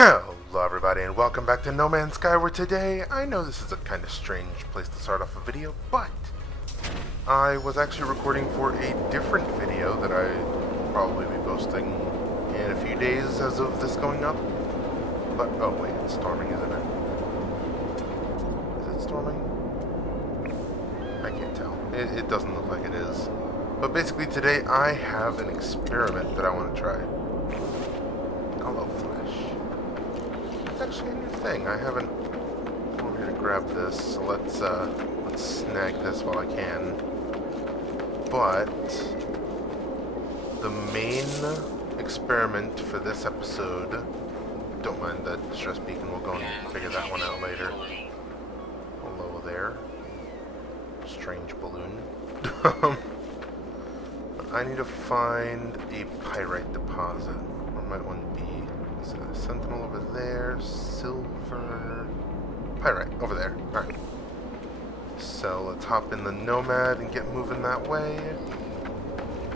Hello everybody and welcome back to No Man's Sky, where today, I know this is a kind of strange place to start off a video, but I was actually recording for a different video that I probably be posting in a few days as of this going up. But, oh wait, it's storming, isn't it? Is it storming? I can't tell. It doesn't look like it is. But basically today I have an experiment that I want to try. Hello, Flash. It's actually a new thing. I haven't come over here to grab this, so let's snag this while I can. But the main experiment for this episode, don't mind the distress beacon, we'll go and figure that one out later. Hello there. Strange balloon. I need to find a pyrite deposit. Where might one be? Is it a sentinel over there? Silver... Pyrite, over there. Alright. So let's hop in the Nomad and get moving that way.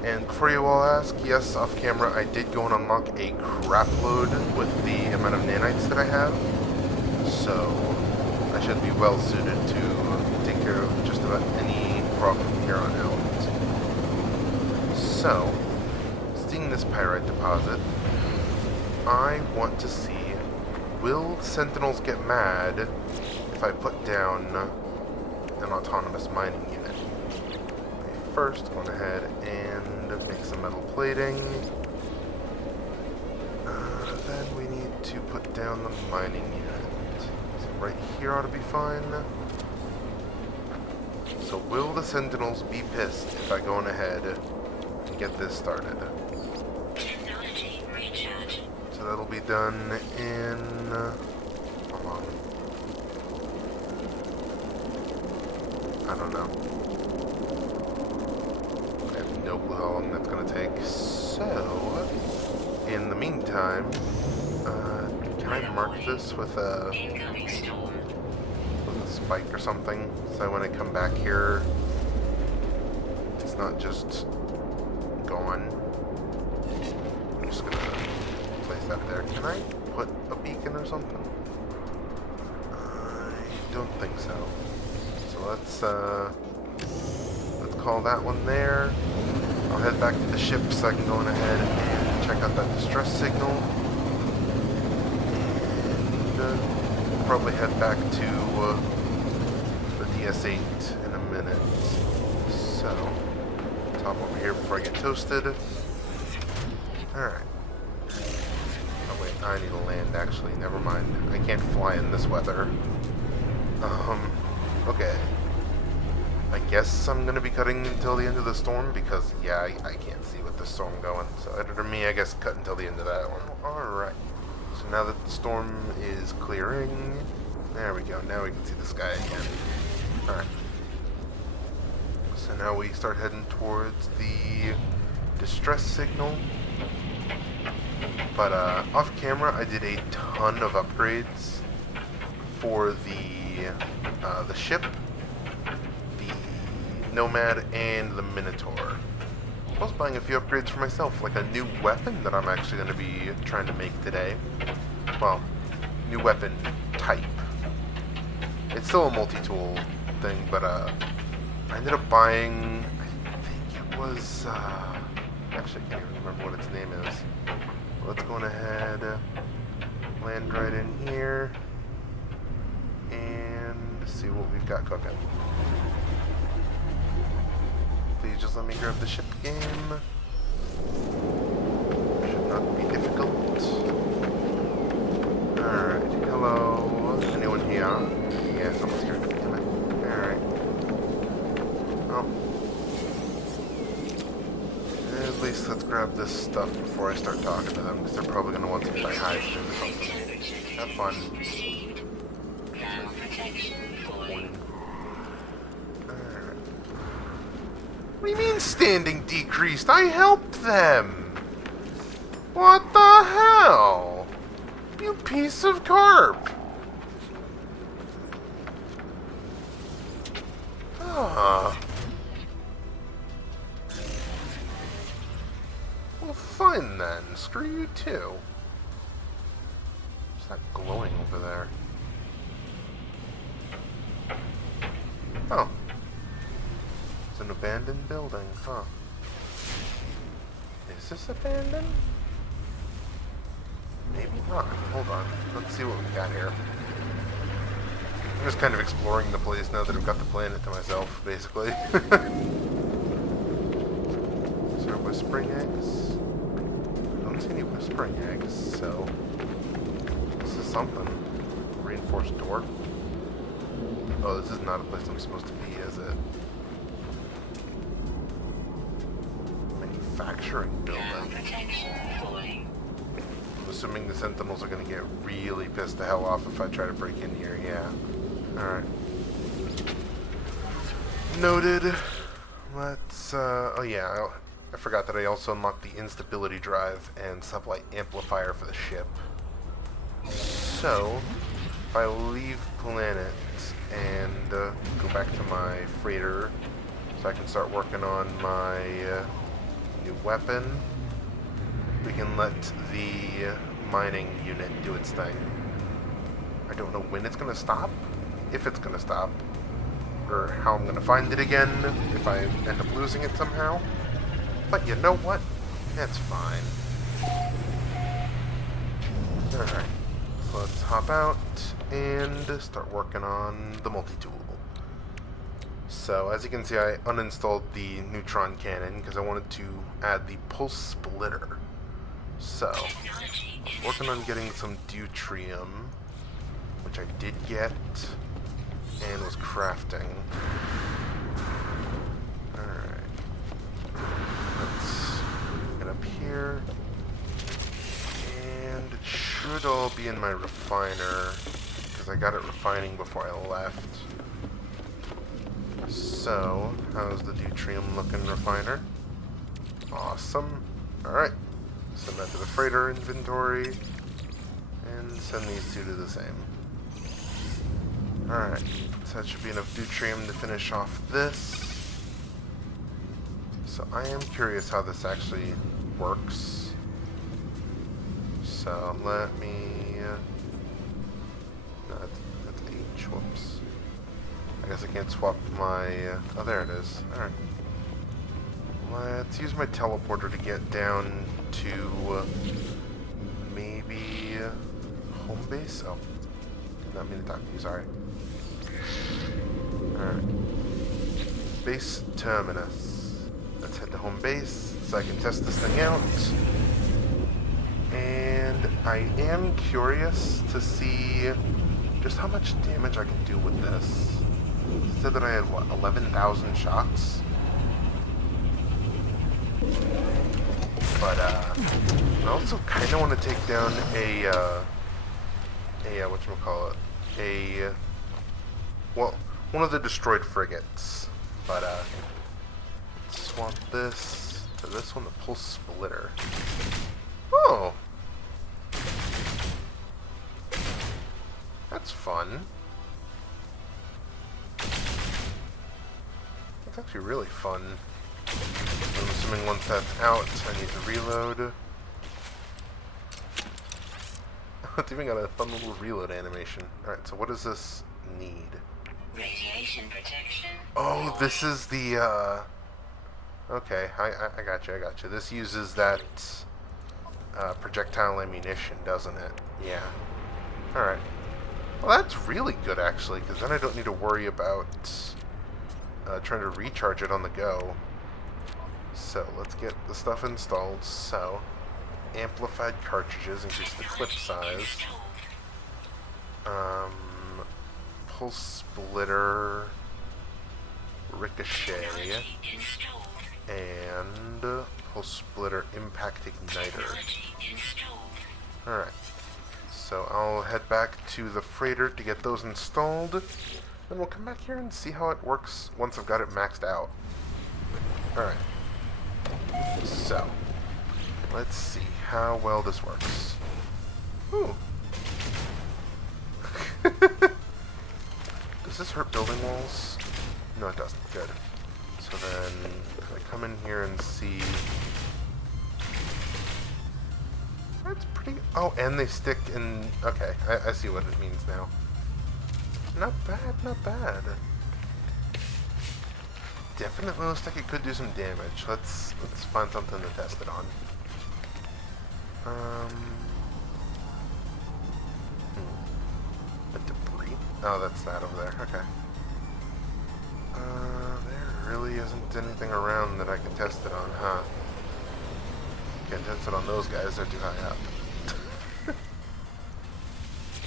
And before you all ask, yes, off camera, I did go and unlock a crap load with the amount of nanites that I have. So I should be well suited to take care of just about any problem here on out. So, seeing this pyrite deposit, I want to see, will Sentinels get mad if I put down an autonomous mining unit? Okay, first, go ahead and make some metal plating. Then we need to put down the mining unit. So right here ought to be fine. So will the Sentinels be pissed if I go on ahead and get this started? Technology recharge. So that'll be done in... hold on. I don't know. I have no clue how long that's going to take. So, in the meantime, can I mark this with a... Incoming storm. with a spike or something? So when I come back here, it's not just gone. I'm just going to place that there. Can I put a beacon or something? I don't think so. So let's call that one there. I'll head back to the ship so I can go on ahead and check out that distress signal. And probably head back to the DS8 in a minute. So, top over here before I get toasted. Alright. Oh wait, I need to land actually, never mind. I can't fly in this weather. Okay. I guess I'm gonna be cutting until the end of the storm because, yeah, I can't see with the storm going. So editor me, I guess, cut until the end of that one. Alright. So now that the storm is clearing, there we go. Now we can see the sky again. Alright. So now we start heading towards the distress signal. But off camera, I did a ton of upgrades for the ship, the Nomad, and the Minotaur. I was buying a few upgrades for myself, like a new weapon that I'm actually going to be trying to make today. Well, new weapon type. It's still a multi-tool thing, but I ended up buying, I think it was, actually I can't even remember what its name is. Let's go on ahead, land right in here, and see what we've got cooking. Please just let me grab the ship game. Should not be difficult. Alright, hello. Anyone here? Yeah, someone's here. Damn it. Alright. Oh. At least let's grab this stuff before I start talking to them, because they're probably going to want some hives or something. Have fun. Now protection falling. Alright. What do you mean standing decreased? I helped them! What the hell? You piece of carp! Ah. Well, fine then. Screw you too. What's that glowing over there? Oh. It's an abandoned building, huh? Is this abandoned? Maybe not. Hold on. Let's see what we got here. I'm just kind of exploring the place now that I've got the planet to myself, basically. Is there whispering eggs? I don't see any whispering eggs, so... This is something. Reinforced door? Oh, this is not a place I'm supposed to be, is it? Manufacturing building. Protection falling. I'm assuming the Sentinels are going to get really pissed the hell off if I try to break in here, yeah. Alright. Noted. Let's, oh yeah, I forgot that I also unlocked the instability drive and sublight amplifier for the ship. So, if I leave planet and go back to my freighter so I can start working on my new weapon, we can let the mining unit do its thing. I don't know when it's going to stop, if it's going to stop, or how I'm going to find it again if I end up losing it somehow. But you know what? That's fine. Alright, so let's hop out and start working on the multi-tool. So, as you can see, I uninstalled the neutron cannon because I wanted to add the pulse splitter. So, I was working on getting some deuterium, which I did get, and was crafting. Alright. Let's get up here. And it should all be in my refiner, because I got it refining before I left. So, how's the deuterium looking, refiner? Awesome. Alright. Send that to the freighter inventory. And send these two to the same. Alright. So that should be enough deuterium to finish off this. So I am curious how this actually works. So let me... no, that's H. Whoops. I guess I can't swap my... oh, there it is. Alright. Let's use my teleporter to get down to maybe home base? Oh, did not mean to talk to you, sorry. Alright. Base terminus. Let's head to home base so I can test this thing out. And I am curious to see just how much damage I can do with this. It said that I had, what, 11,000 shots? But, I also kind of want to take down whatchamacallit, well, one of the destroyed frigates. But, let's swap this to this one, the pulse splitter. Oh! That's fun. That's actually really fun. I'm assuming once that's out, I need to reload. It's even got a fun little reload animation. Alright, so what does this need? Radiation protection. Oh, this is the, okay, I got you. This uses that, projectile ammunition, doesn't it? Yeah. Alright. Well, that's really good, actually, because then I don't need to worry about, trying to recharge it on the go. So, let's get the stuff installed. So, amplified cartridges, increase the clip size. Pulse splitter, ricochet, and pulse splitter impact igniter. Alright, so I'll head back to the freighter to get those installed, and we'll come back here and see how it works once I've got it maxed out. Alright, so let's see how well this works. Ooh. Does this hurt building walls? No, it doesn't. Good. So then, if I come in here and see... That's pretty pretty... Oh, and they stick in... Okay, I see what it means now. Not bad, not bad. Definitely looks like it could do some damage. Let's find something to test it on. A debris? Oh, that's that over there. Okay. There really isn't anything around that I can test it on, huh? Can't test it on those guys, they're too high up.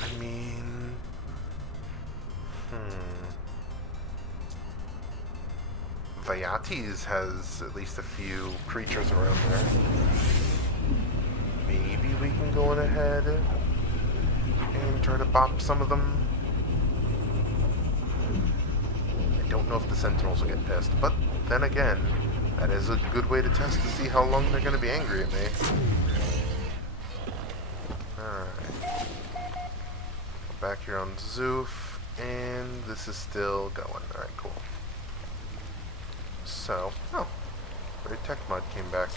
I mean... Vayates has at least a few creatures around there. Maybe we can go on ahead and try to bop some of them. I don't know if the Sentinels will get pissed, but then again, that is a good way to test to see how long they're going to be angry at me. Alright. Back here on Zoof, and this is still going. Alright, cool. So, oh, Great Tech Mod came back.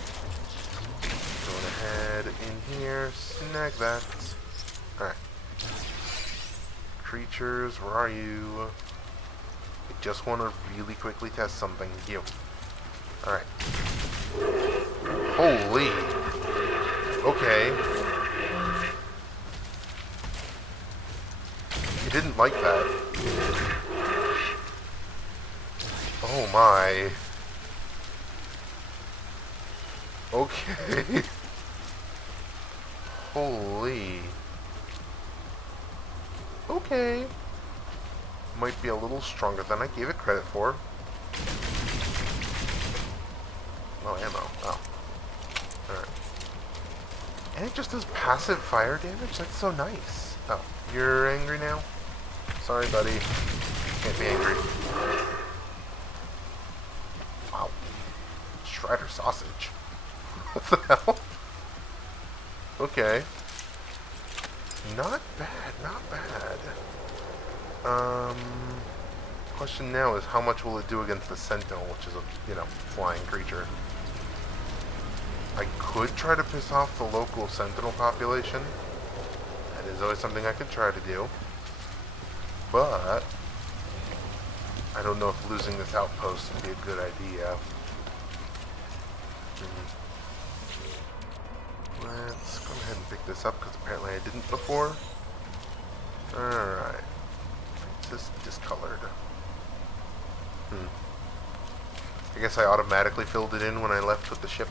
Going ahead in here, snag that. Alright. Creatures, where are you? I just want to really quickly test something. You. Alright. Holy. Okay. He didn't like that. Oh my. Okay. Holy. Okay. Might be a little stronger than I gave it credit for. No ammo. Oh. Alright. And it just does passive fire damage? That's so nice. Oh, you're angry now? Sorry, buddy. Can't be angry. Wow. Strider sausage. What the hell? Okay. Not bad, not bad. Question now is how much will it do against the Sentinel, which is a, flying creature. I could try to piss off the local Sentinel population. That is always something I could try to do. But I don't know if losing this outpost would be a good idea. Let's go ahead and pick this up, because apparently I didn't before. Alright. This discolored. I guess I automatically filled it in when I left with the ship.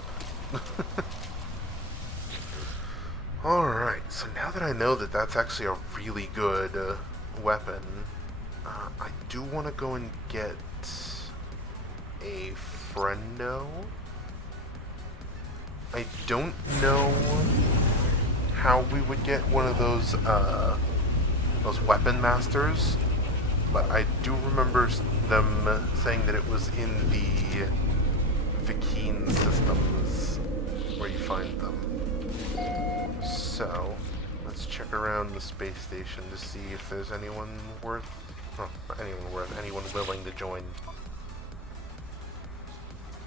Alright, so now that I know that that's actually a really good weapon, I do want to go and get a friendo. I don't know how we would get one of those weapon masters, but I do remember them saying that it was in the Vy'keen systems where you find them. So, let's check around the space station to see if there's anyone anyone willing to join.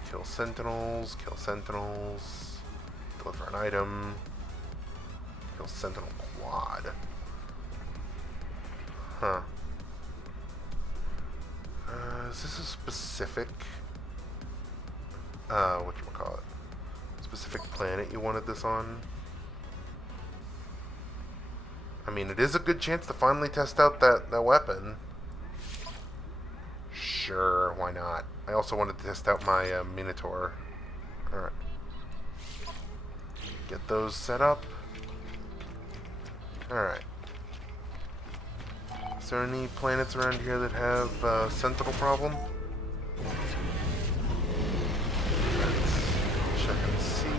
Kill Sentinels, deliver an item, kill Sentinel Quad. Huh. Is this a specific, whatchamacallit, specific planet you wanted this on? I mean, it is a good chance to finally test out that weapon. Sure, why not? I also wanted to test out my Minotaur. Alright. Get those set up. Alright. Is there any planets around here that have Sentinel problem? Let's check and see.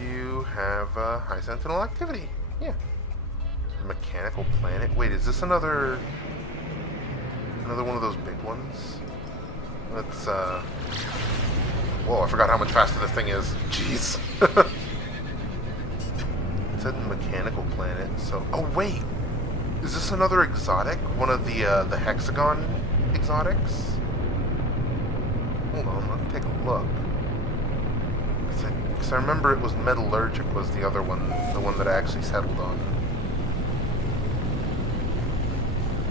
You have high Sentinel activity. Yeah. Mechanical planet. Wait, is this another one of those big ones? Let's whoa, I forgot how much faster this thing is. Jeez. It said mechanical planet, so... Oh, wait! Is this another exotic? One of the hexagon exotics? Hold on, let's take a look. Because I remember it was metallurgic was the other one, the one that I actually settled on.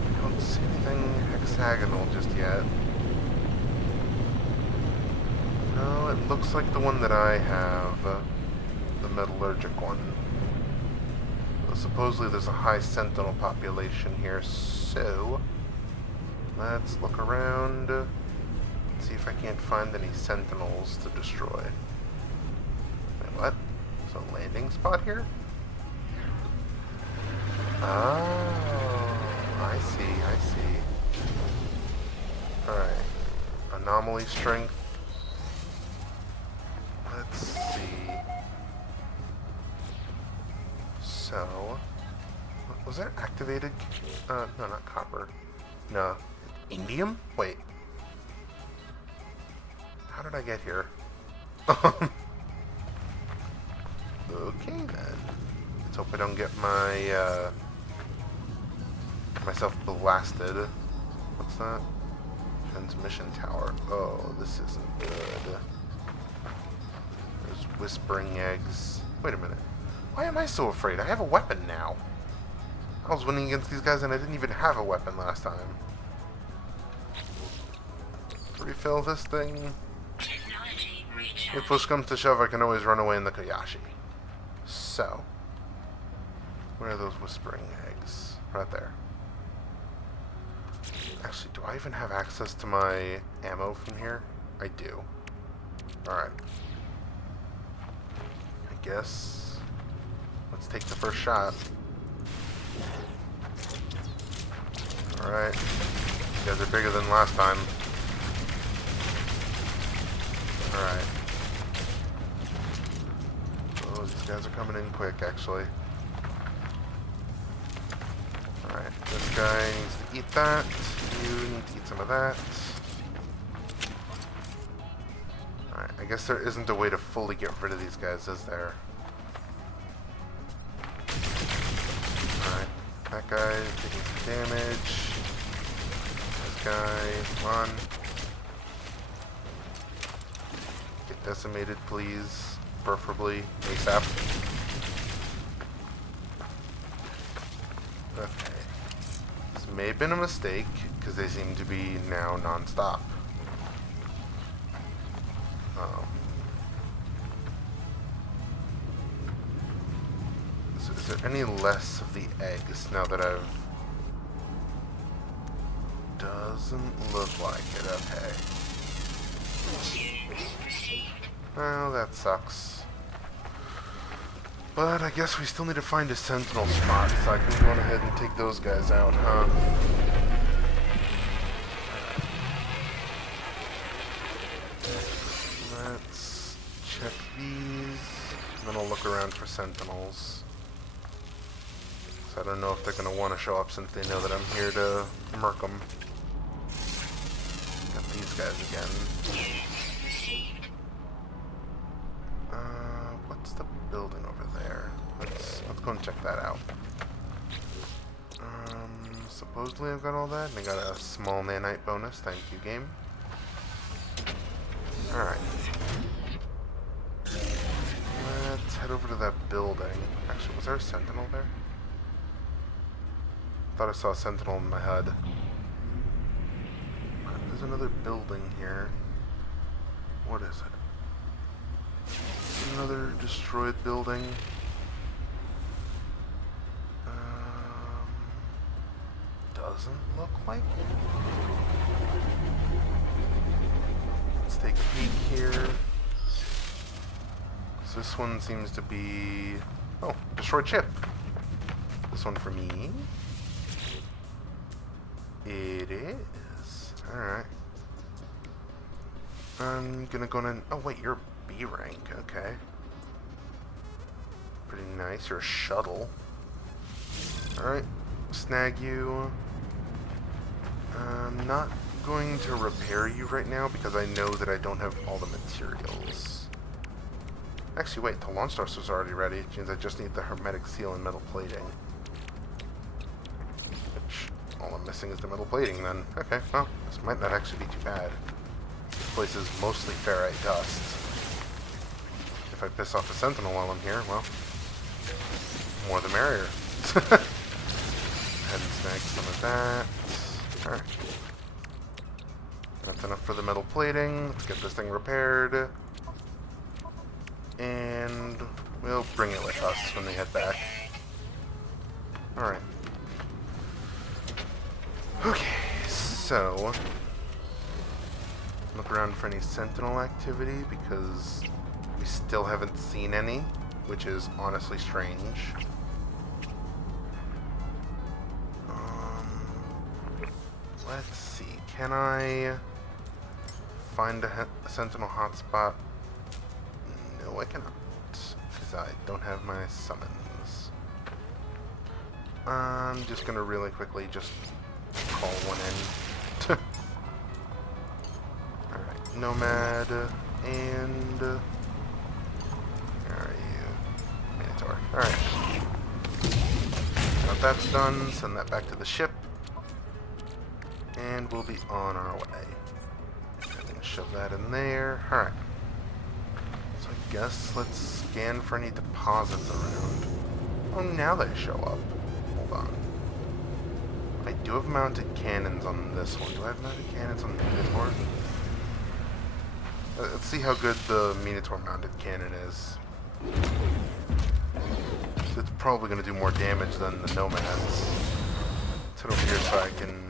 I don't see anything hexagonal just yet. No, it looks like the one that I have, the metallurgic one. Well, supposedly there's a high sentinel population here, so let's look around, see if I can't find any sentinels to destroy. Wait, what? There's a landing spot here? Oh, I see. Alright. Anomaly strength. Let's see. So, was that activated? No, not copper. No. Indium? Wait. How did I get here? Okay then. Let's hope I don't get my myself blasted. What's that? Transmission tower. Oh, this isn't good. There's whispering eggs. Wait a minute. Why am I so afraid? I have a weapon now. I was winning against these guys and I didn't even have a weapon last time. Refill this thing. Technology recharge. If push comes to shove, I can always run away in the Koyashi. So, where are those whispering eggs? Right there. Actually, do I even have access to my ammo from here? I do. Alright. I guess let's take the first shot. Alright. You guys are bigger than last time. Alright. Oh, these guys are coming in quick, actually. Alright, this guy needs to eat that. You need to eat some of that. Alright, I guess there isn't a way to fully get rid of these guys, is there? Alright, that guy is taking some damage. This guy, come on. Get decimated, please. Preferably ASAP. Okay. This may have been a mistake, because they seem to be now non-stop. So is there any less of the eggs now that I've... Doesn't look like it, okay. Units received. Well, that sucks. But I guess we still need to find a sentinel spot, so I can go on ahead and take those guys out, huh? Let's check these, and then I'll look around for sentinels. So I don't know if they're going to want to show up since they know that I'm here to murk them. Got these guys again. Units received. What's the building over there? Let's go and check that out. Supposedly I've got all that, and I got a small nanite bonus. Thank you, game. Alright. Let's head over to that building. Actually, was there a sentinel there? Thought I saw a sentinel in my HUD. There's another building here. What is it? Another destroyed building. Doesn't look like it. Let's take a peek here. So this one seems to be... Oh, destroyed ship. This one for me. It is. Alright. I'm gonna go in... Oh wait, you're B rank. Okay. Pretty nice. You're a shuttle. Alright. Snag you. I'm not going to repair you right now because I know that I don't have all the materials. Actually, wait, the launch thrusters are already ready, which means I just need the hermetic seal and metal plating. Which, all I'm missing is the metal plating then. Okay, well, this might not actually be too bad. This place is mostly ferrite dust. if I piss off a sentinel while I'm here, well, more the merrier. Head and snag some of that. Alright. That's enough for the metal plating. Let's get this thing repaired. And we'll bring it with us when they head back. Alright. Okay, so look around for any sentinel activity because we still haven't seen any, which is honestly strange. Let's see, can I find a sentinel hotspot? No, I cannot, because I don't have my summons. I'm just gonna really quickly just call one in. Alright, Nomad, and... where are you? Minotaur. Alright. Now that that's done, send that back to the ship. And we'll be on our way. I'm gonna shove that in there. Alright. So I guess let's scan for any deposits around. Oh, now they show up. Hold on. I do have mounted cannons on this one. Do I have mounted cannons on the Minotaur? Let's see how good the Minotaur mounted cannon is. So it's probably going to do more damage than the Nomads. Let's head over here so I can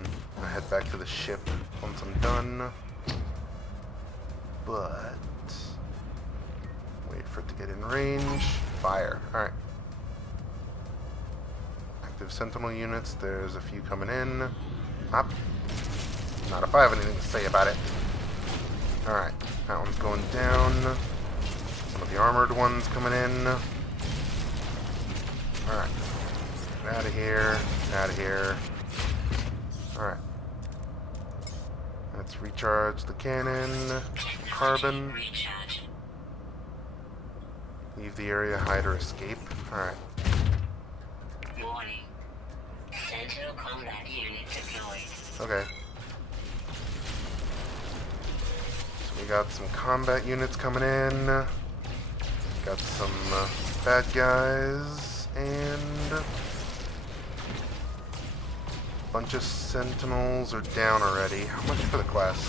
head back to the ship once I'm done. But wait for it to get in range. Fire. Alright. Active sentinel units. There's a few coming in. Up. Not if I have anything to say about it. Alright. That one's going down. Some of the armored ones coming in. Alright. Get out of here. Out of here. Alright. Let's recharge the cannon. Carbon. Recharge. Leave the area, hide or escape. Alright. Warning. Sentinel combat unit deployed. Okay. So we got some combat units coming in. Got some bad guys. And a bunch of sentinels are down already. How much for the quest?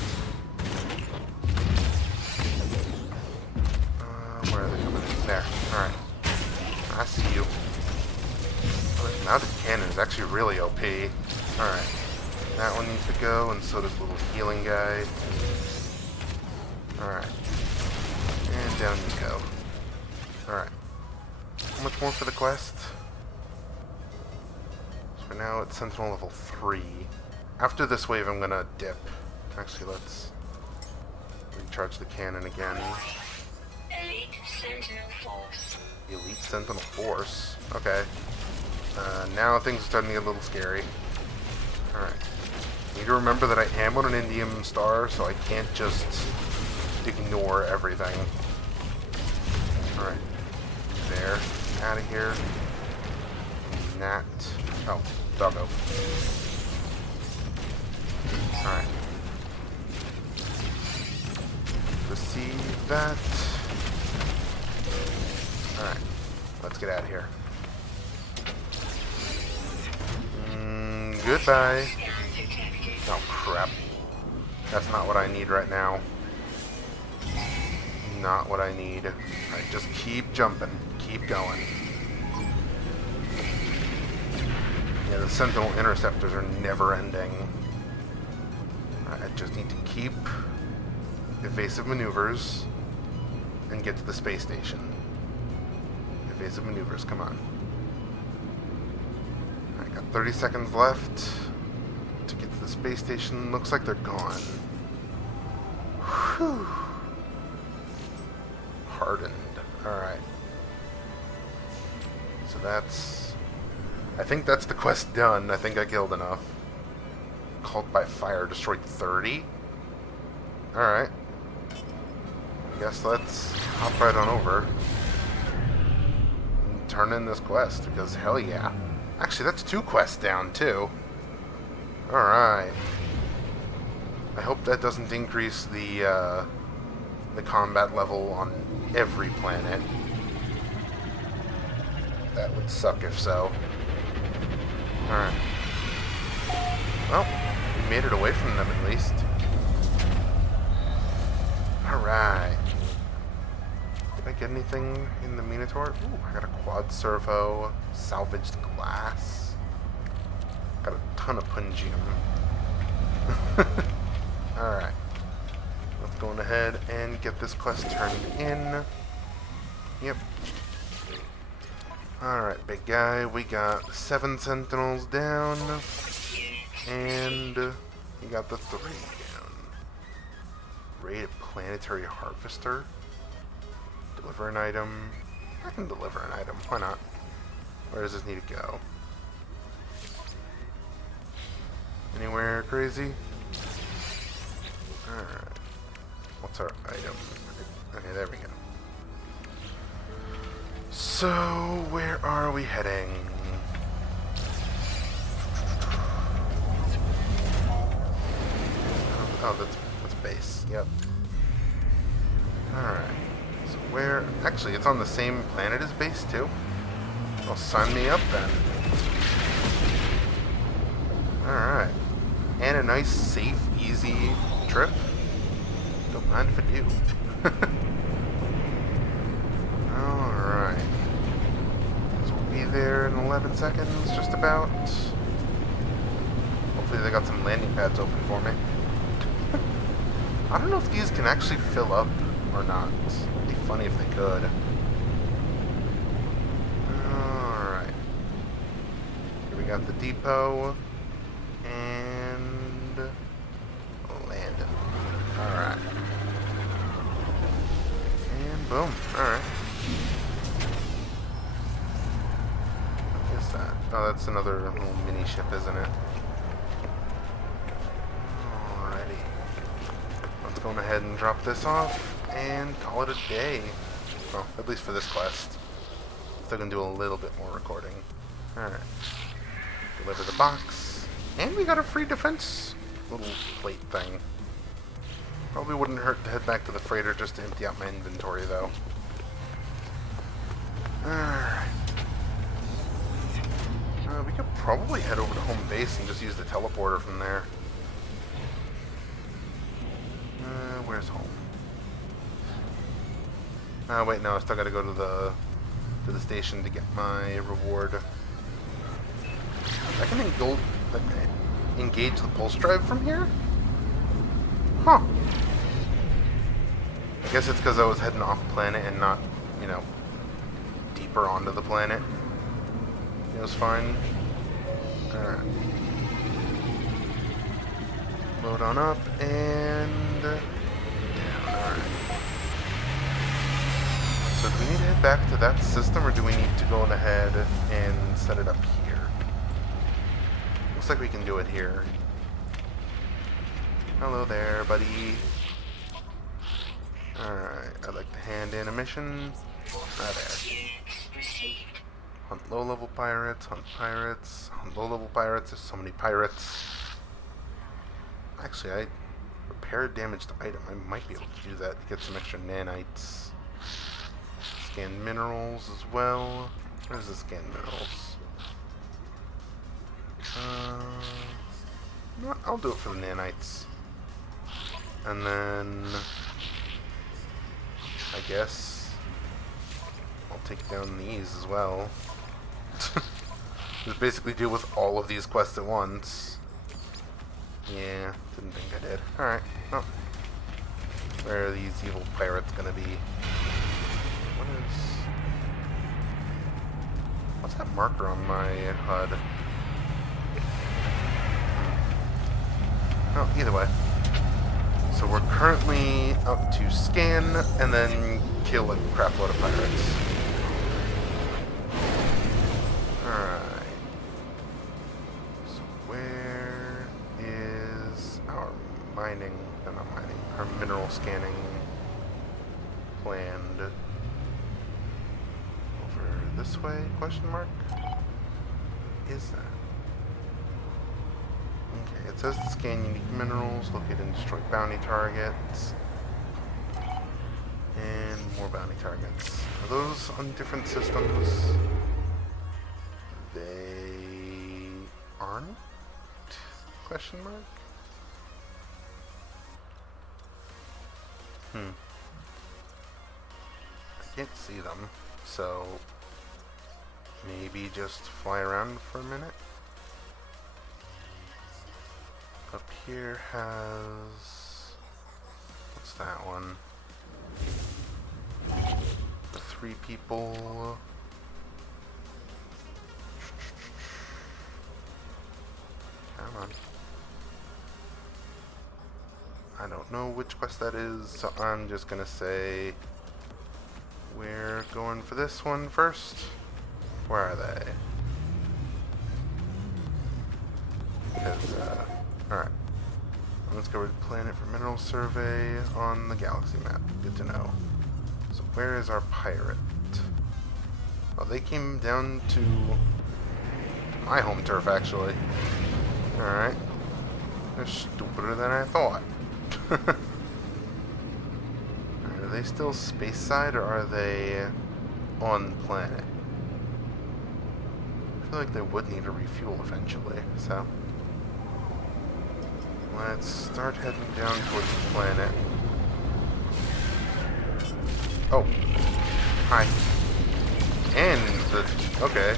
Where are they coming in? There. Alright. I see you. Oh, mounted cannon is actually really OP. Alright. That one needs to go, and so does the little healing guy. Alright. And down you go. Alright. How much more for the quest? So for now it's Sentinel level 3. After this wave I'm gonna dip. Actually, let's recharge the cannon again. Elite Sentinel Force. Elite Sentinel Force. Okay. Now things are starting to get a little scary. Alright. Need to remember that I am on an Indium star, so I can't just ignore everything. Alright. There. Out of here. Nat. Oh, doggo. Alright. Receive that. Alright. Let's get out of here. Goodbye. Scan detected. Oh, crap. That's not what I need right now. Not what I need. Alright, just keep jumping. Keep going. Yeah, the Sentinel interceptors are never ending. I just need to keep evasive maneuvers and get to the space station. Evasive maneuvers, come on. I got 30 seconds left to get to the space station. Looks like they're gone. Whew. Hardened. Alright. So that's... I think that's the quest done. I think I killed enough. Called by fire, destroyed 30? Alright. Guess let's hop right on over and turn in this quest, because hell yeah. Actually, that's 2 quests down, too. Alright. I hope that doesn't increase the combat level on every planet. That would suck if so. Alright. Well, we made it away from them at least. Alright. Did I get anything in the Minotaur? Ooh, I got a quad servo, salvaged glass. Got a ton of pungium. Alright. Let's go on ahead and get this quest turned in. Yep. Alright, big guy. We got 7 sentinels down. And we got the 3 down. Rated planetary harvester. Deliver an item. I can deliver an item. Why not? Where does this need to go? Anywhere crazy? Alright. What's our item? Okay, there we go. So, where are we heading? Oh, that's base. Yep. Alright. So where... Actually, it's on the same planet as base, too. Well, sign me up, then. Alright. And a nice, safe, easy trip. Don't mind if I do. Alright. So we'll be there in 11 seconds, just about. Hopefully they got some landing pads open for me. I don't know if these can actually fill up or not. It'd be funny if they could. Alright. Here we got the depot. And landing. Alright. And boom. Alright. What is that? Oh, that's another little mini ship, isn't it? Alrighty. Let's go ahead and drop this off and call it a day. Well, at least for this quest. Still gonna do a little bit more recording. Alright. Deliver the box. And we got a free defense little plate thing. Probably wouldn't hurt to head back to the freighter just to empty out my inventory, though. Alright. We could probably head over to home base and just use the teleporter from there. Where's home? Wait, no, I still gotta go to the station to get my reward. I can engage the pulse drive from here? Huh. I guess it's because I was heading off planet and not, you know, deeper onto the planet. It was fine. Alright. Load on up and down. Alright. So do we need to head back to that system or do we need to go on ahead and set it up here? Looks like we can do it here. Hello there, buddy. Alright, I'd like to hand in a mission. Ah, there. Hunt low-level pirates, hunt pirates, hunt low-level pirates. There's so many pirates. Actually, I repair a damaged item. I might be able to do that to get some extra nanites. Scan minerals as well. Where's the scan minerals? You know what? I'll do it for the nanites. And then I guess I'll take down these as well. Just basically deal with all of these quests at once. Yeah, didn't think I did. Alright, well. Where are these evil pirates gonna be? What's that marker on my HUD? Oh, either way. So we're currently up to scan and then kill a crap load of pirates. Alright. So where is our mining, no, not mining, our mineral scanning planned? Over this way, question mark? Is that? Okay, it says to scan unique minerals, locate and destroy bounty targets. And More bounty targets. Are those on different systems? They aren't? Question mark? I can't see them, so maybe just fly around for a minute. Up here has... what's that one? The 3 people. Come on. I don't know which quest that is, so I'm just gonna say we're going for this one first. Where are they? Because, alright. Let's go to planet for mineral survey on the galaxy map. Good to know. So where is our pirate? Oh, they came down to my home turf, actually. Alright. They're stupider than I thought. Are they still space side or are they on planet? I feel like they would need a refuel eventually, so let's start heading down towards the planet. Oh, hi. And the okay.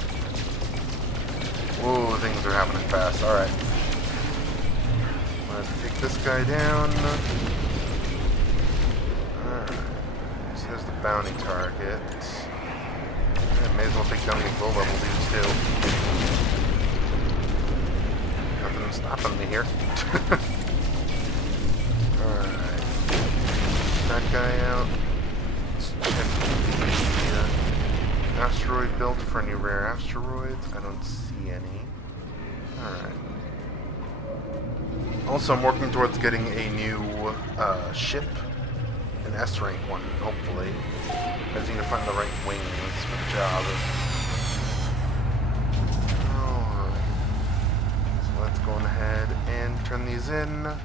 Whoa, things are happening fast. All right. Let's take this guy down. Alright. This is the bounty target. Yeah, may as well take down these low-level dudes, too. Nothing stopping me here. Alright. That guy out. Let's check the asteroid belt for any rare asteroids. I don't see any. Alright. Also, I'm working towards getting a new ship, an S-rank one, hopefully. I just need to find the right wings for the job. Alright. So let's go ahead and turn these in and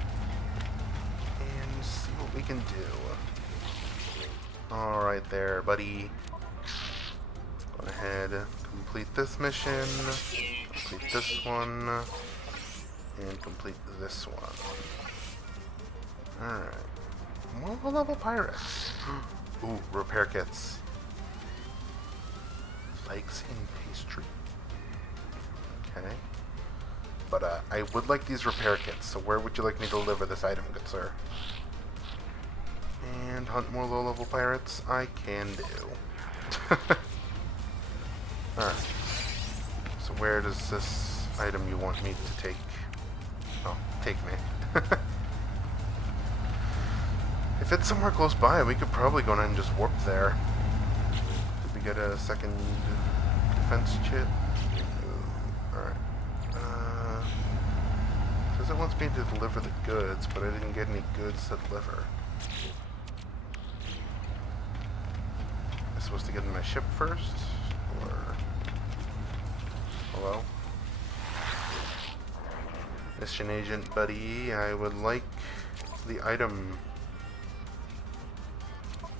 see what we can do. Alright there, buddy. Go ahead, complete this mission, complete this one, and complete this one. Alright. More low-level pirates. Ooh, repair kits. Flakes in pastry. Okay. But I would like these repair kits, so where would you like me to deliver this item, good sir? And hunt more low-level pirates? I can do. Alright. So where does this item you want me to take? Oh, take me. If it's somewhere close by, we could probably go ahead and just warp there. Did we get a second defense chip? Alright. Says it wants me to deliver the goods, but I didn't get any goods to deliver. Am I supposed to get in my ship first? Or... hello? Mission agent buddy, I would like the item.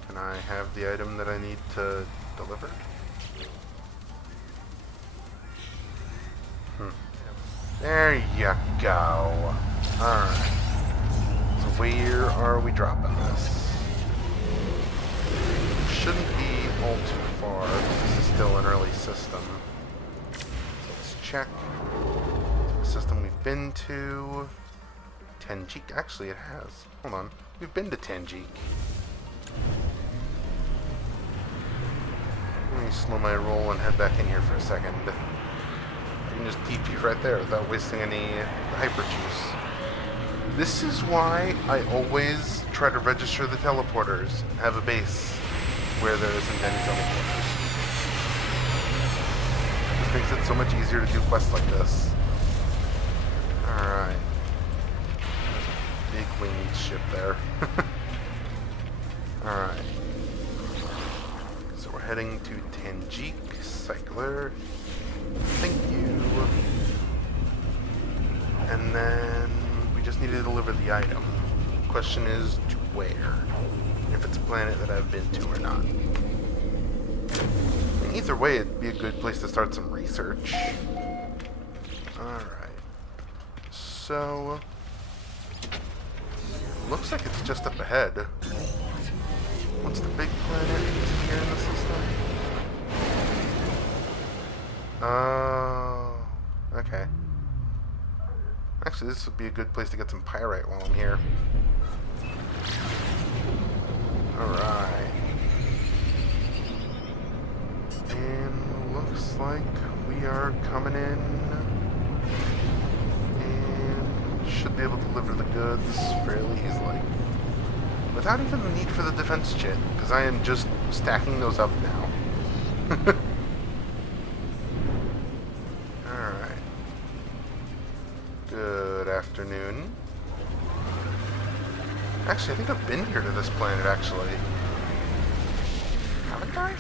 Can I have the item that I need to deliver? There you go. Alright. So where are we dropping this? Shouldn't be all too far. This is still an early system. So let's check. The system we've been to. Tenjik. Actually, it has. Hold on. We've been to Tenjik. Let me slow my roll and head back in here for a second. I can just TP right there without wasting any hyper juice. This is why I always try to register the teleporters and have a base where there isn't any teleporters. This makes it so much easier to do quests like this. Alright. Big winged ship there. Alright. So we're heading to Tenjik, Cycler. Thank you. And then we just need to deliver the item. Question is, to where? if it's a planet that I've been to or not. And either way, it'd be a good place to start some research. Alright. So, looks like it's just up ahead. What's the big planet here in the system? Oh, okay. Actually, this would be a good place to get some pyrite while I'm here. Alright. And looks like we are coming in and should be able to deliver the goods fairly easily. Without even the need for the defense chit, because I am just stacking those up now. Alright. Good afternoon. Actually, I think I've been here to this planet, actually. Haven't I?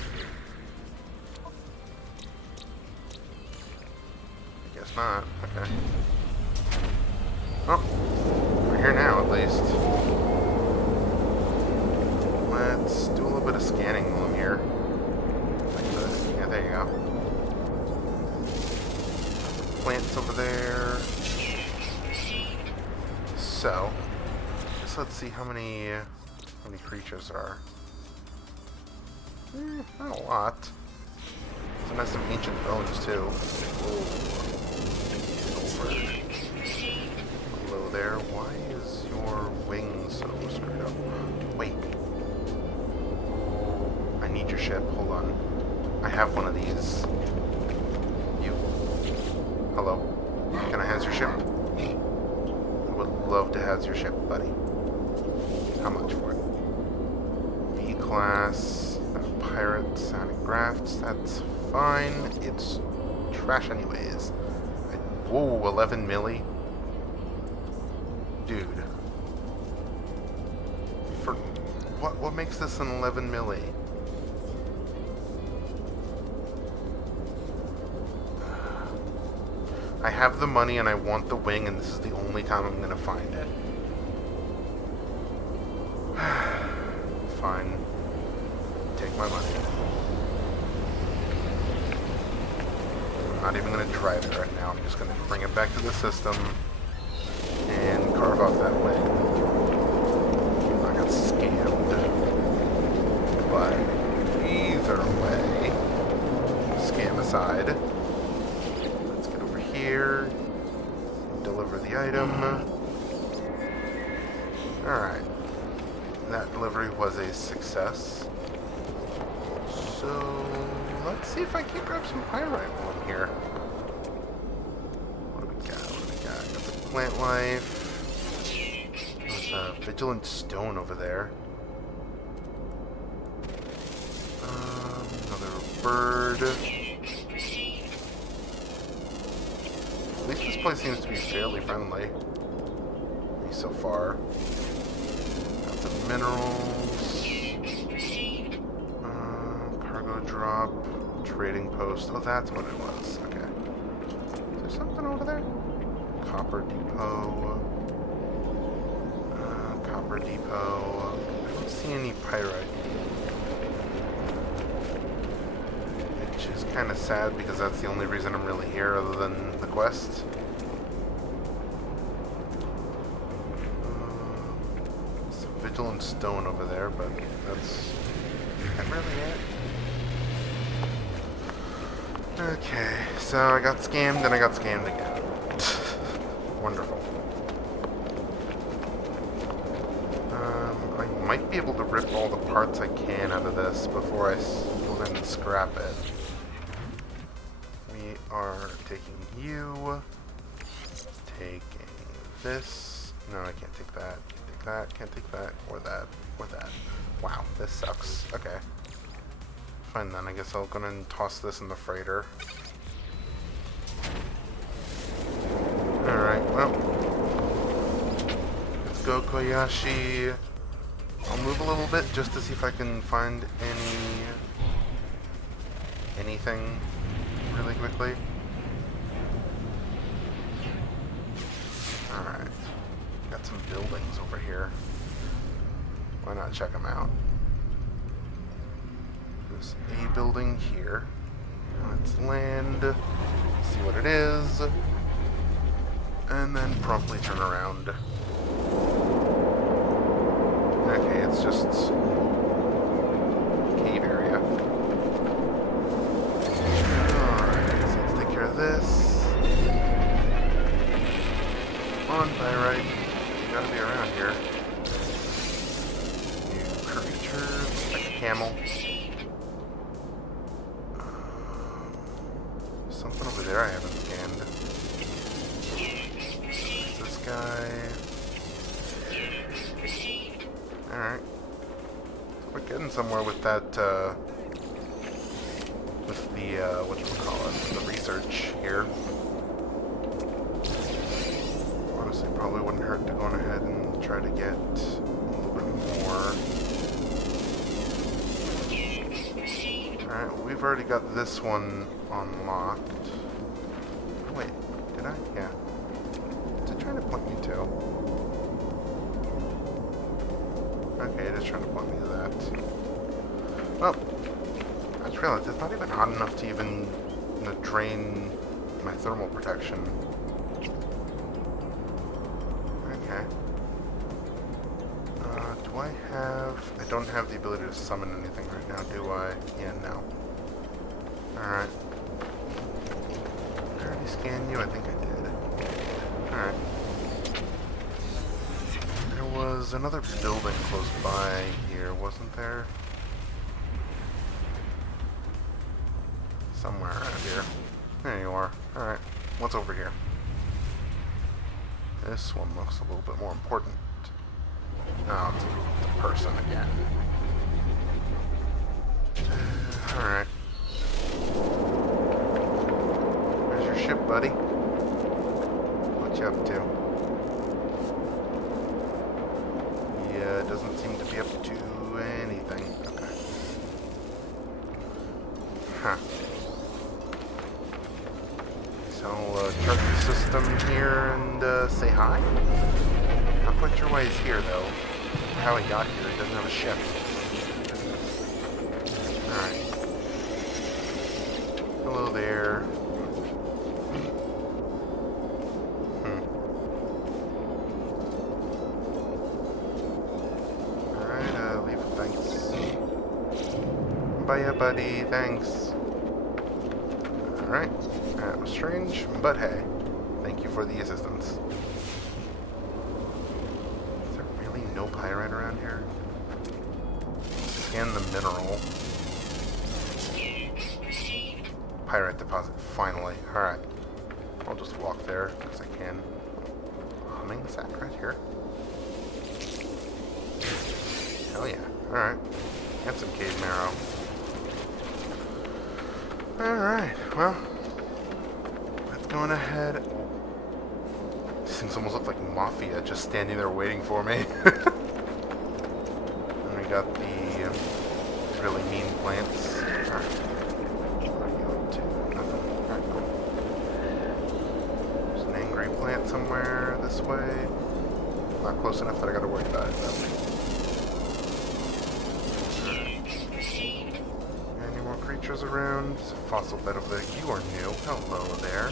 I guess not. Okay. Oh, we're here now, at least. Let's do a little bit of scanning while I'm here. Yeah, there you go. Plants over there. So, let's see how many creatures there are. Not a lot. Some has some ancient bones too. Whoa. Hello there. Why is your wing so screwed up? Wait. I need your ship. Hold on. I have one of these. You. Hello. Can I have your ship? I would love to have your ship, buddy. How much for it? B-class, pirate, sounding crafts, that's fine. It's trash anyways. Whoa, 11 milli? Dude. For what makes this an 11 milli? I have the money and I want the wing, and this is the only time I'm gonna find it. Fine. Take my money. I'm not even going to drive it right now. I'm just going to bring it back to the system and carve off that wing. I got scammed. But either way, scam aside, let's get over here, deliver the item. Alright. That delivery was a success. So, let's see if I can grab some pyrite while I'm here. What do we got? Got the plant life. There's a vigilant stone over there. Another bird. At least this place seems to be fairly friendly. At least so far. Minerals, cargo drop, trading post. Oh, that's what it was. Okay. Is there something over there? Copper depot. Copper depot. I don't see any pyrite. Which is kind of sad because that's the only reason I'm really here other than the quest. Vigilant stone over there, but that's not really it. Okay, so I got scammed and I got scammed again. Wonderful. I might be able to rip all the parts I can out of this before I go in and scrap it. We are taking you, taking this. No, I can't take that. That, can't take that, or that, or that. Wow, this sucks. Okay. Fine then, I guess I'll go and toss this in the freighter. Alright, well. Let's go, Koyashi. I'll move a little bit just to see if I can find anything really quickly. Alright. Got some buildings over here. Why not want to check them out. There's a building here. Let's land, see what it is, and then promptly turn around. Okay, it's just cave area. Alright, so let's take care of this. Come on, Pyrite. You gotta be around here. New creatures, like a camel. Something over there I haven't scanned. This guy. Alright. We're getting somewhere with that, with the, whatchamacallit, the research here. Honestly, probably wouldn't hurt to go on ahead and try to get a little bit more. Alright, well, we've already got this one unlocked. Wait, did I? Yeah. What's it trying to point me to? Okay, it is trying to point me to that. Well, I just realized it's not even hot enough to even drain my thermal protection. Okay. Do I have... I don't have the ability to summon anything right now, do I? Yeah, no. Alright. Did I already scan you? I think I did. Alright. There was another building close by here, wasn't there? Somewhere around here. There you are. Alright. What's over here? This one looks a little bit more important. Oh, it's a person again. Alright. Where's your ship, buddy? What you up to? Yeah, it doesn't seem to be up to anything. Okay. Huh. So I'll chart the system here and say hi? Not quite sure why he's here, though. Or how he got here. He doesn't have a ship. Alright. Hello there. Alright, leave thanks. Bye, buddy. Thanks. Alright. That was strange, but hey. Thank you for the assistance. Is there really no pyrite around here? Scan the mineral. Pyrite deposit, finally. Alright. I'll just walk there, because I can. Humming sack right here. Hell yeah. Alright. Got some cave marrow. Alright, well. Let's go on ahead. These things almost look like Mafia just standing there waiting for me. And we got the really mean plants. Alright. What are you up to? Nothing. Alright, cool. There's an angry plant somewhere this way. Not close enough that I gotta worry about it though. Any more creatures around? There's a fossil bed over there. You are new. Hello there.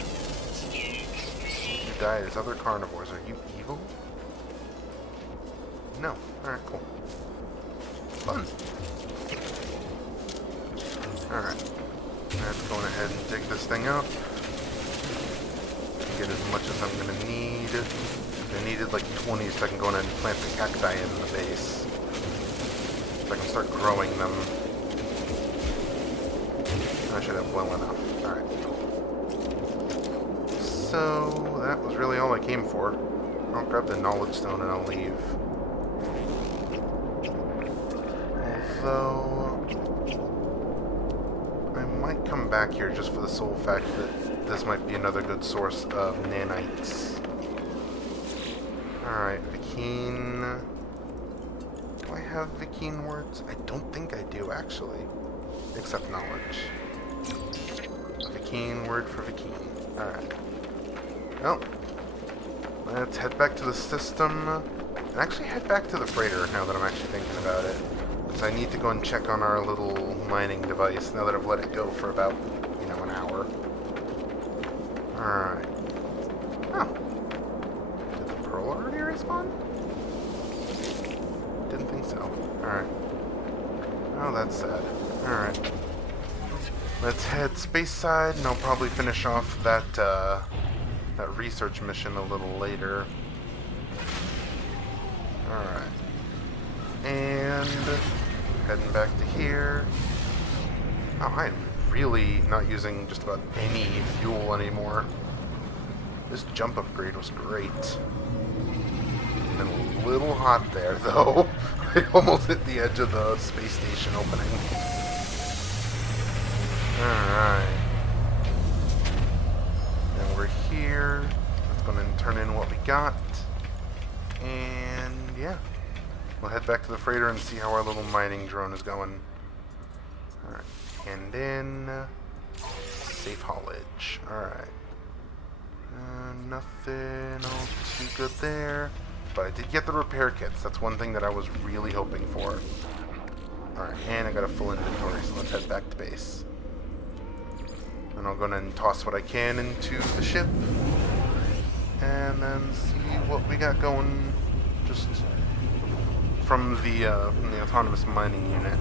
You died as other carnivores. Are you evil? No. Alright, cool. Fun. Alright. Let's go ahead and dig this thing up. Get as much as I'm gonna need. I needed like 20 so I can go in and plant the cacti in the base. So I can start growing them. I should have well enough. Alright. So, that was really all I came for. I'll grab the knowledge stone and I'll leave. Although, I might come back here just for the sole fact that this might be another good source of nanites. Alright, Vy'keen. Do I have Vy'keen words? I don't think I do, actually. Except knowledge. A Vy'keen word for Vy'keen. Alright. Well, let's head back to the system and actually head back to the freighter now that I'm actually thinking about it. Because I need to go and check on our little mining device now that I've let it go for about, an hour. Alright. Oh. Did the pearl already respawn? Didn't think so. Alright. Oh, that's sad. Alright. Let's head space side, and I'll probably finish off that research mission a little later. Alright. And heading back to here. Oh, I'm really not using just about any fuel anymore. This jump upgrade was great. Been a little hot there, though. I almost hit the edge of the space station opening. Alright. Now we're here. Let's go and turn in what we got. And yeah. We'll head back to the freighter and see how our little mining drone is going. Alright. Hand in. Safe haulage. Alright. Nothing all too good there. But I did get the repair kits. That's one thing that I was really hoping for. Alright, and I got a full inventory, so let's head back to base. And I'll go ahead and toss what I can into the ship. And then see what we got going just from the autonomous mining unit.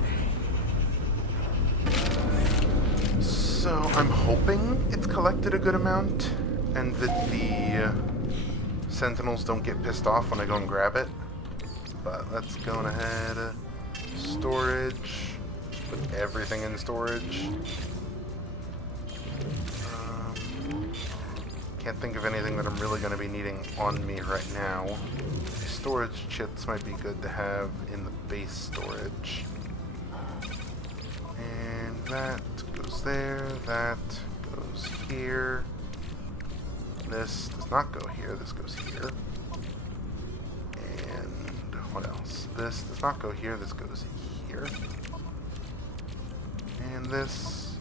So I'm hoping it's collected a good amount and that the Sentinels don't get pissed off when I go and grab it. But let's go on ahead. Storage. Just put everything in storage. Can't think of anything that I'm really going to be needing on me right now. Storage chits might be good to have in the base storage. And that goes there. That goes here. This does not go here. This goes here. And what else? This does not go here. This goes here. And this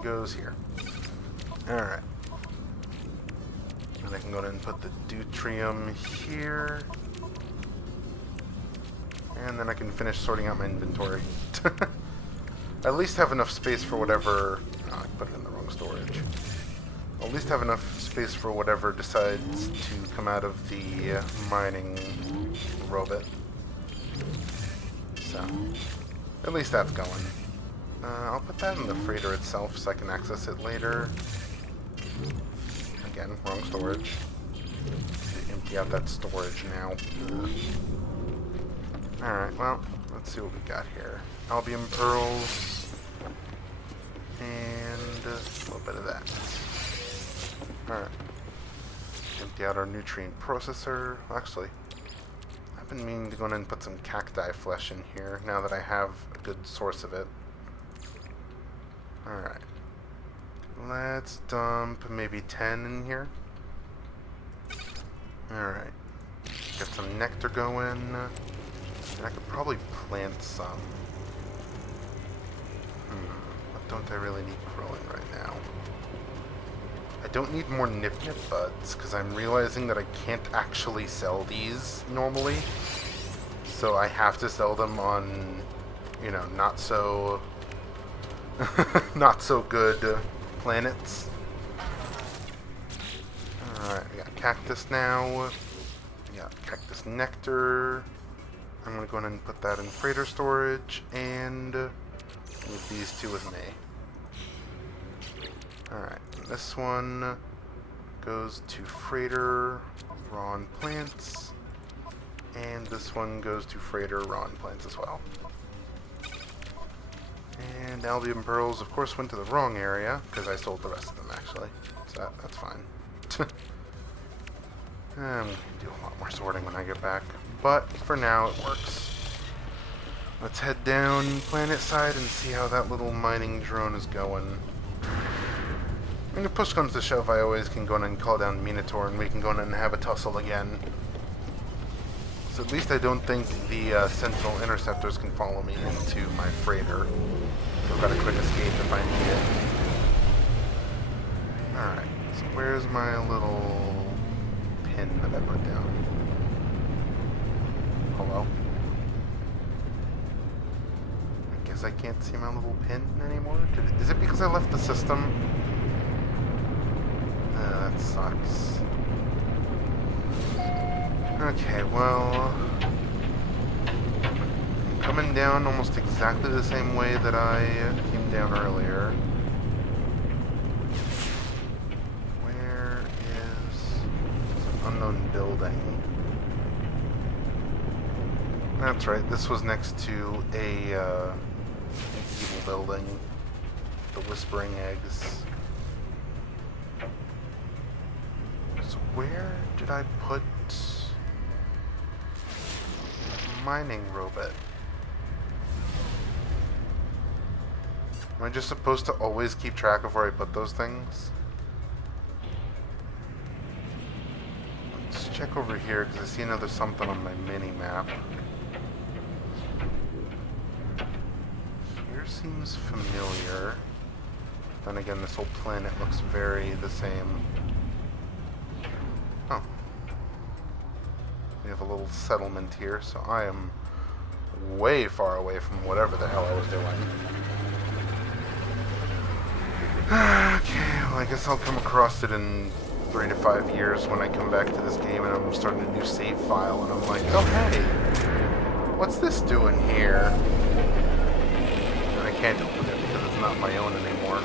goes here. Alright. And I can go ahead and put the deuterium here. And then I can finish sorting out my inventory. At least have enough space for whatever... Oh, I put it in the wrong storage. I'll at least have enough space for whatever decides to come out of the mining robot. So, at least that's going. I'll put that in the freighter itself so I can access it later. Again, wrong storage. Empty out that storage now. Alright, well, let's see what we got here. Albium pearls. And a little bit of that. Alright. Empty out our nutrient processor. Actually, I've been meaning to go in and put some cacti flesh in here now that I have a good source of it. Alright. Let's dump maybe 10 in here. Alright. Get some nectar going. And I could probably plant some. What don't I really need growing right now? I don't need more nip-nip buds, because I'm realizing that I can't actually sell these normally. So I have to sell them on, not so... not so good planets. Alright, we got cactus now. We got cactus nectar. I'm going to go ahead and put that in freighter storage, and leave these two with me. Alright, this one goes to freighter, raw and plants, and this one goes to freighter, raw and plants as well. And albium pearls, of course, went to the wrong area, because I sold the rest of them, actually. So that's fine. I'm going to do a lot more sorting when I get back. But for now, it works. Let's head down planet side and see how that little mining drone is going. When the push comes to shove, I always can go in and call down Minotaur, and we can go in and have a tussle again. So at least I don't think the Sentinel Interceptors can follow me into my freighter. I've got a quick escape if I need it. Alright, so where's my little pin that I put down? Hello? I guess I can't see my little pin anymore. Is it because I left the system? That sucks. Okay, well... I'm coming down almost exactly the same way that I came down earlier. Where is an unknown building? That's right, this was next to a evil building. The Whispering Eggs. So where did I put mining robot? Am I just supposed to always keep track of where I put those things? Let's check over here because I see another something on my mini map. Here seems familiar. Then again, this whole planet looks very the same. Oh. We have a little settlement here, so I am way far away from whatever the hell I was doing. Okay, well I guess I'll come across it in 3 to 5 years when I come back to this game and I'm starting a new save file and I'm like, oh hey, what's this doing here? And I can't open it because it's not my own anymore.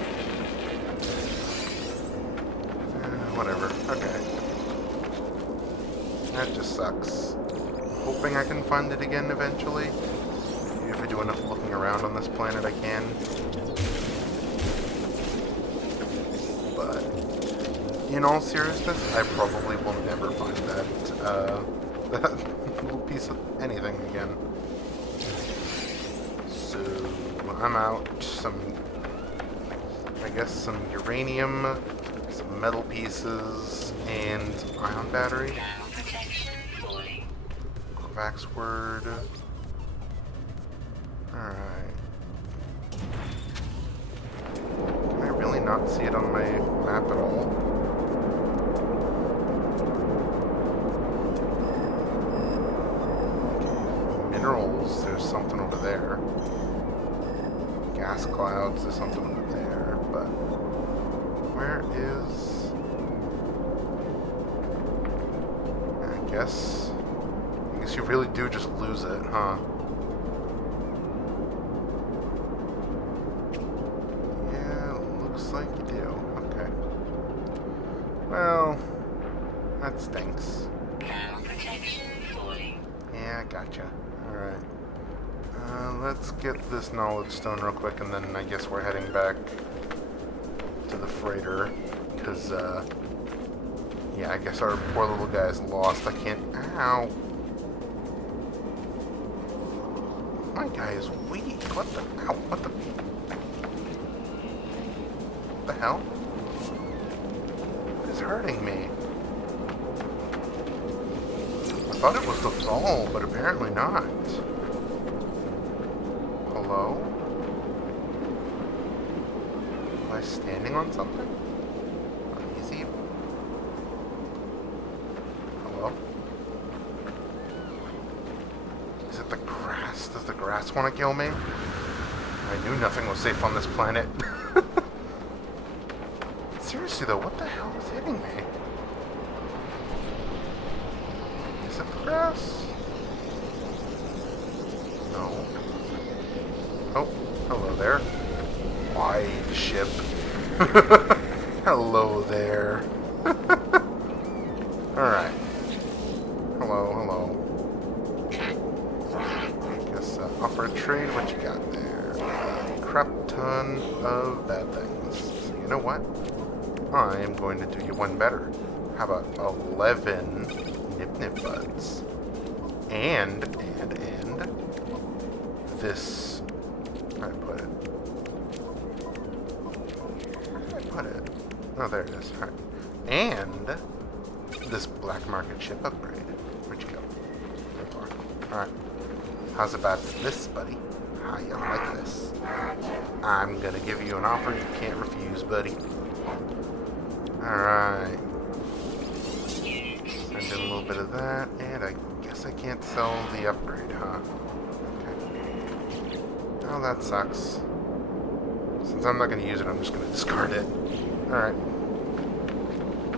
Whatever, okay. That just sucks. Hoping I can find it again eventually. Maybe if I do enough looking around on this planet I can. But in all seriousness, I probably will never find that little piece of anything again. So I'm out. I guess some uranium, some metal pieces, and ion battery. Kovacs word. Alright. Can I really not see it on my map at all? Minerals, there's something over there. Gas clouds, there's something over there, but where is... I guess you really do just lose it, huh? Yeah, looks like you do. Okay. Well, that stinks. Yeah, gotcha. Alright. Let's get this knowledge stone real quick, and then I guess we're heading back to the freighter, because, yeah, I guess our poor little guy's lost. I can't... Ow! My guy is weak. What the... Ow, what the... What the hell? What is hurting me? I thought it was the ball, but apparently not. Hello? Am I standing on something? Uneasy? Hello? Is it the grass? Does the grass want to kill me? I knew nothing was safe on this planet. Seriously though, what the hell is hitting me? Is it the grass? No. Oh, hello there. Wide ship. Hello there. Alright. Hello. I guess offer a trade. What you got there? A crap ton of bad things. So you know what? I am going to do you one better. How about 11 nip buds? And this... Where did I put it? Where did I put it? Oh, there it is. Alright. And this black market ship upgrade. Where'd you go? There you are. Alright. How's about this, buddy? How you like this? I'm gonna give you an offer you can't refuse, buddy. Alright. Send in a little bit of that, and I guess I Can't sell the upgrade, huh? Okay. Oh, that sucks. Since I'm not going to use it, I'm just going to discard it. Alright.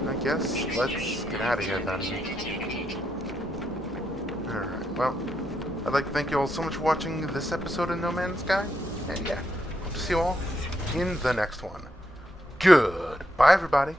I guess let's get out of here then. Alright, well, I'd like to thank you all so much for watching this episode of No Man's Sky. And yeah, hope to see you all in the next one. Goodbye, everybody.